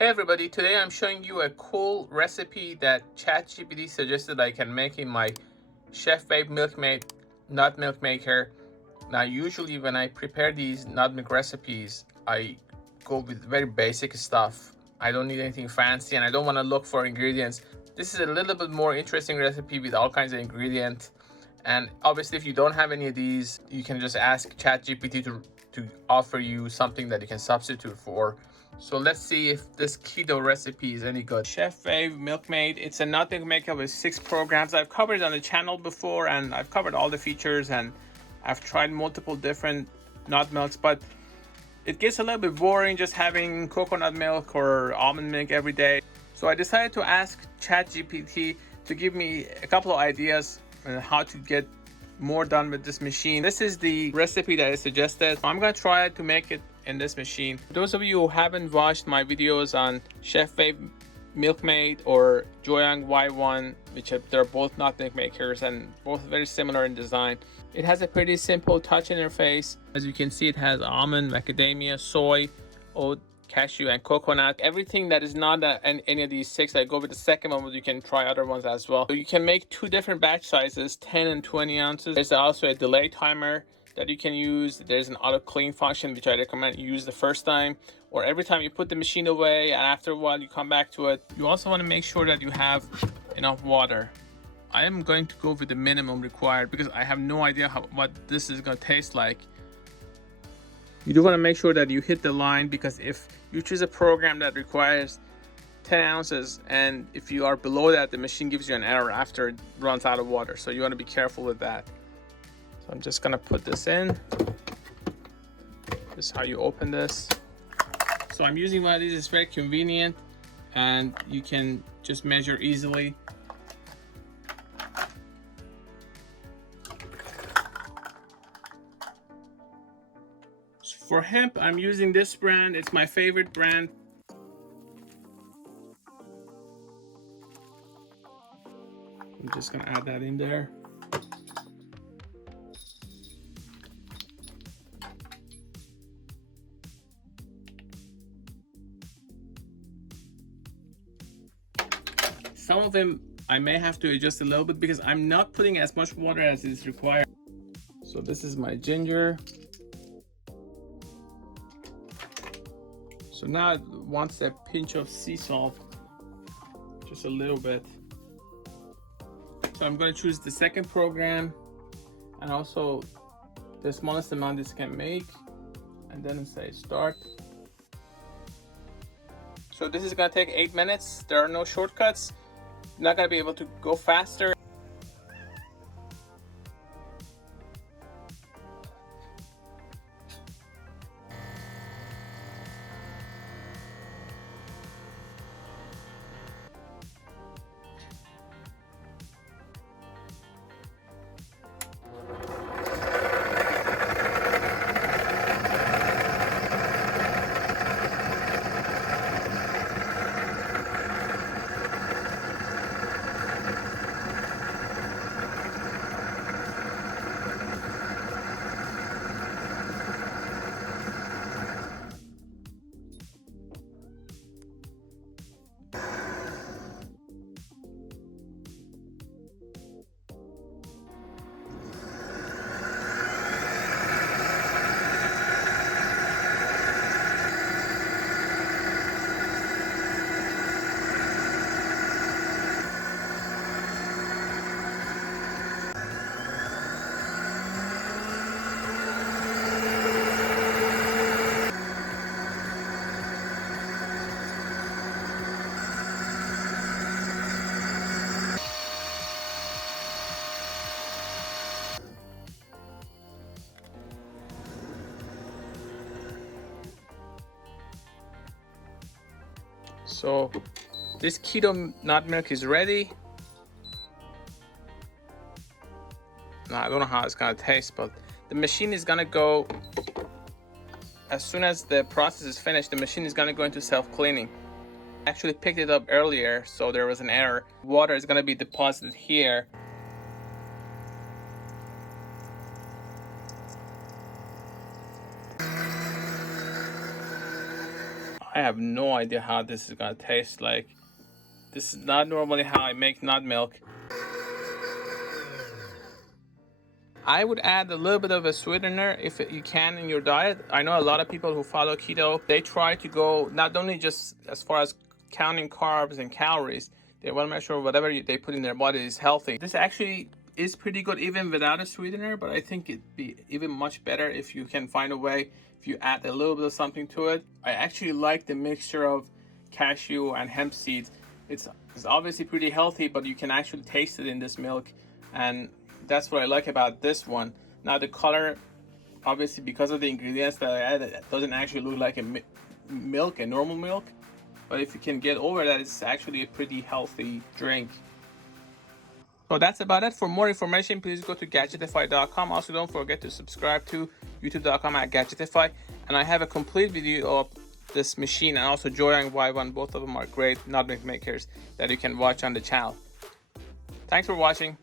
Hey everybody, today I'm showing you a cool recipe that ChatGPT suggested I can make in my ChefWave Milkmade nut milk maker. Now usually when I prepare these nut milk recipes, I go with very basic stuff. I don't need anything fancy and I don't want to look for ingredients. This is a little bit more interesting recipe with all kinds of ingredients. And obviously if you don't have any of these, you can just ask ChatGPT to offer you something that you can substitute for. So let's see if this keto recipe is any good. ChefWave Milkmade. It's a nut milk maker with 6 programs. I've covered it on the channel before and I've covered all the features and I've tried multiple different nut milks, but it gets a little bit boring just having coconut milk or almond milk every day. So I decided to ask ChatGPT to give me a couple of ideas on how to get more done with this machine. This is the recipe that I suggested. I'm gonna try to make it in this machine. For those of you who haven't watched my videos on ChefWave Milkmade or 𝐤𝐢𝐭𝐜𝐬, which they're both nut milk makers and both very similar in design. It has a pretty simple touch interface. As you can see, it has almond, macadamia, soy, oat, cashew, and coconut. Everything that is not any of these 6, I go with the second one, but you can try other ones as well. So you can make 2 different batch sizes, 10 and 20 ounces. There's also a delay timer that you can use. There's an auto clean function, which I recommend you use the first time or every time you put the machine away, and after a while you come back to it. You also want to make sure that you have enough water. I am going to go with the minimum required because I have no idea what this is going to taste like. You do want to make sure that you hit the line, because if you choose a program that requires 10 ounces and if you are below that, the machine gives you an error after it runs out of water. So you want to be careful with that. So I'm just going to put this in. This is how you open this. So I'm using one of these. It's very convenient and you can just measure easily. For hemp, I'm using this brand. It's my favorite brand. I'm just gonna add that in there. Some of them I may have to adjust a little bit because I'm not putting as much water as is required. So this is my ginger. So now it wants a pinch of sea salt, just a little bit. So I'm going to choose the second program and also the smallest amount this can make, and then say start. So this is going to take 8 minutes. There are no shortcuts. You're not going to be able to go faster. So this keto nut milk is ready. Now I don't know how it's gonna taste, but the machine is gonna go, as soon as the process is finished, the machine is gonna go into self-cleaning. I actually picked it up earlier, so there was an error. Water is gonna be deposited here. I have no idea how this is gonna taste like. This is not normally how I make nut milk. I would add a little bit of a sweetener if you can in your diet. I know a lot of people who follow keto, they try to go not only just as far as counting carbs and calories, they want to make sure whatever they put in their body is healthy. This actually is pretty good even without a sweetener, but I think it'd be even much better if you can find a way, if you add a little bit of something to it. I actually like the mixture of cashew and hemp seeds. It's obviously pretty healthy, but you can actually taste it in this milk, and that's what I like about this one. Now the color, obviously because of the ingredients that I added, it doesn't actually look like a milk, a normal milk. But if you can get over that, it's actually a pretty healthy drink. So that's about it. For more information, please go to Gadgetify.com. Also, don't forget to subscribe to YouTube.com/Gadgetify. And I have a complete video of this machine and also 𝐤𝐢𝐭𝐜𝐡𝐞 Y1. Both of them are great nut milk makers that you can watch on the channel. Thanks for watching.